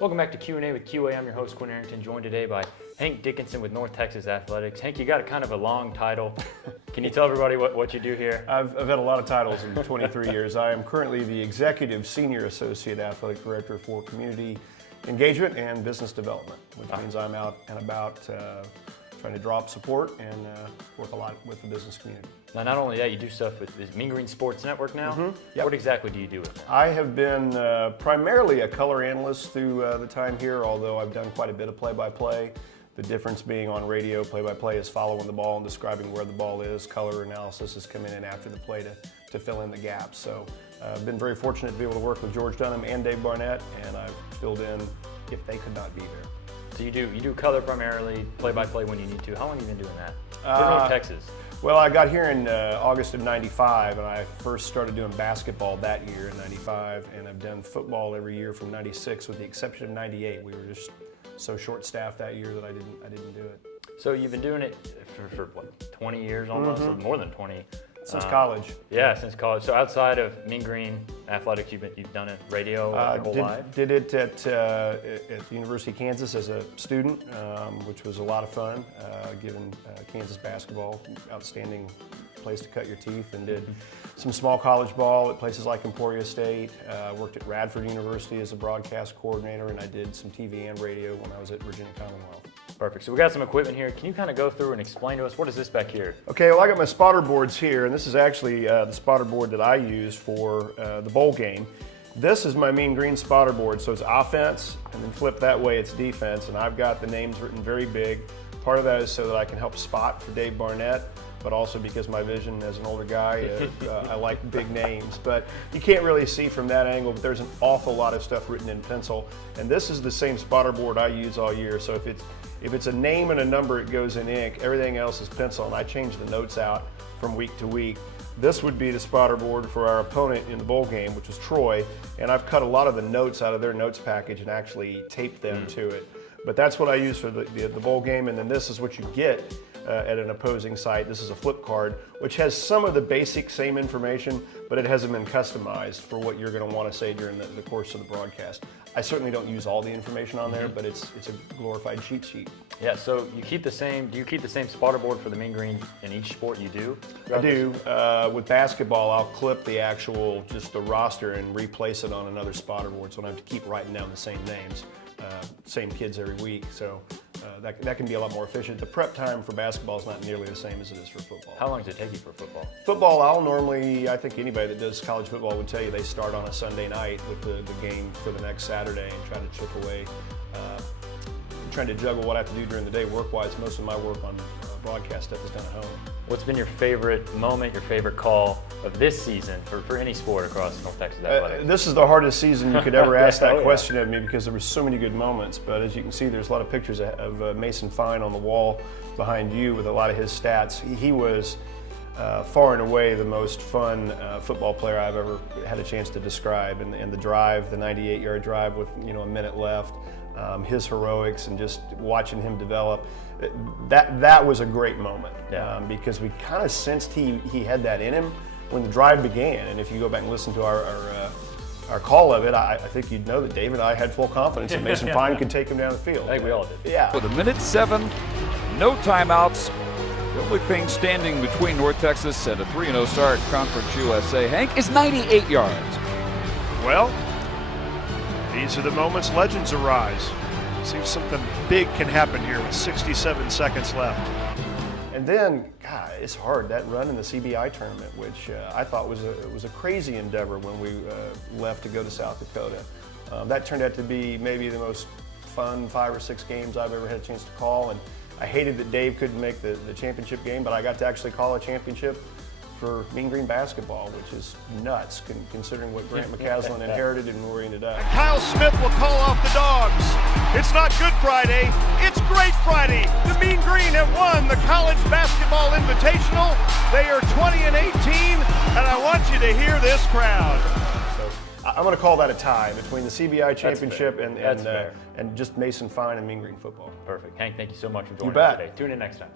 Welcome back to Q&A with QA. I'm your host, Quinn Arrington, joined today by Hank Dickinson with North Texas Athletics. Hank, you got a kind of a long title. Can you tell everybody what you do here? I've had a lot of titles in 23 years. I am currently the Executive Senior Associate Athletic Director for Community Engagement and Business Development, which means I'm out and about trying to draw up support and work a lot with the business community. Now, not only that, you do stuff with the Mean Green Sports Network now. Yep. What exactly do you do with that? I have been primarily a color analyst through the time here, although I've done quite a bit of play-by-play. The difference being on radio, play-by-play is following the ball and describing where the ball is. Color analysis is coming in after the play to fill in the gaps. So I've been very fortunate to be able to work with George Dunham and Dave Barnett, and I've filled in if they could not be there. So you do color primarily, play-by-play when you need to. How long have you been doing that? For North Texas. Well, I got here in August of '95, and I first started doing basketball that year in '95, and I've done football every year from '96, with the exception of '98. We were just so short-staffed that year that I didn't do it. So you've been doing it for what, 20 years almost, more than 20. Since college. Yeah, since college. So outside of Mean Green Athletics, you've done it radio your whole life? Did it at the University of Kansas as a student, which was a lot of fun, given Kansas basketball, outstanding place to cut your teeth, and did some small college ball at places like Emporia State. Worked at Radford University as a broadcast coordinator, and I did some TV and radio when I was at Virginia Commonwealth. Perfect. So we got some equipment here. Can you kind of go through and explain to us, what is this back here? Okay, well, I got my spotter boards here, and this is actually the spotter board that I use for the bowl game. This is my Mean Green spotter board, so it's offense, and then flip that way, it's defense, and I've got the names written very big. Part of that is so that I can help spot for Dave Barnett, but also because my vision as an older guy, I like big names. But you can't really see from that angle, but there's an awful lot of stuff written in pencil. And this is the same spotter board I use all year. So if it's a name and a number, it goes in ink. Everything else is pencil, and I change the notes out from week to week. This would be the spotter board for our opponent in the bowl game, which was Troy, and I've cut a lot of the notes out of their notes package and actually taped them to it. But that's what I use for the bowl game, and then this is what you get at an opposing site. This is a flip card, which has some of the basic same information, but it hasn't been customized for what you're going to want to say during the course of the broadcast. I certainly don't use all the information on there, but it's a glorified cheat sheet. Yeah, so you keep the same, do you keep the same spotter board for the Mean Green in each sport you do? I do. With basketball, I'll clip the actual, just the roster, and replace it on another spotter board, so I don't have to keep writing down the same names, same kids every week. So that can be a lot more efficient. The prep time for basketball is not nearly the same as it is for football. How long does it take you for football? Football, I'll normally, I think anybody that does college football would tell you they start on a Sunday night with the game for the next Saturday and try to chip away. Trying to juggle what I have to do during the day work-wise. Most of my work on broadcast stuff is done at home. What's been your favorite moment, your favorite call of this season for any sport across North Texas Athletics? This is the hardest season you could ever ask that question of me, because there were so many good moments. But as you can see, there's a lot of pictures of Mason Fine on the wall behind you with a lot of his stats. He was far and away the most fun football player I've ever had a chance to describe. And the drive, the 98-yard drive with a minute left, his heroics, and just watching him develop, that was a great moment. Because we kind of sensed he had that in him when the drive began. And if you go back and listen to our call of it, I think you'd know that Dave and I had full confidence that Mason Fine could take him down the field. I think we all did. Yeah. With a minute 7, no timeouts. The only thing standing between North Texas and a 3-0 start at Conference USA, Hank, is 98 yards. Well, these are the moments legends arise. Seems something big can happen here with 67 seconds left. And then, God, it's hard, that run in the CBI tournament, which I thought was a crazy endeavor when we left to go to South Dakota. That turned out to be maybe the most fun 5 or 6 games I've ever had a chance to call. And I hated that Dave couldn't make the championship game, but I got to actually call a championship for Mean Green basketball, which is nuts considering what Grant McCaslin inherited and where he ended up. And Kyle Smith will call off the Dogs. It's not Good Friday, it's Great Friday. The Mean Green have won the College Basketball Invitational. They are 20-18, and I want you to hear this crowd. So I'm going to call that a tie between the CBI championship and just Mason Fine and Mean Green football. Perfect. Hank, thank you so much for joining bet. us today. Tune in next time.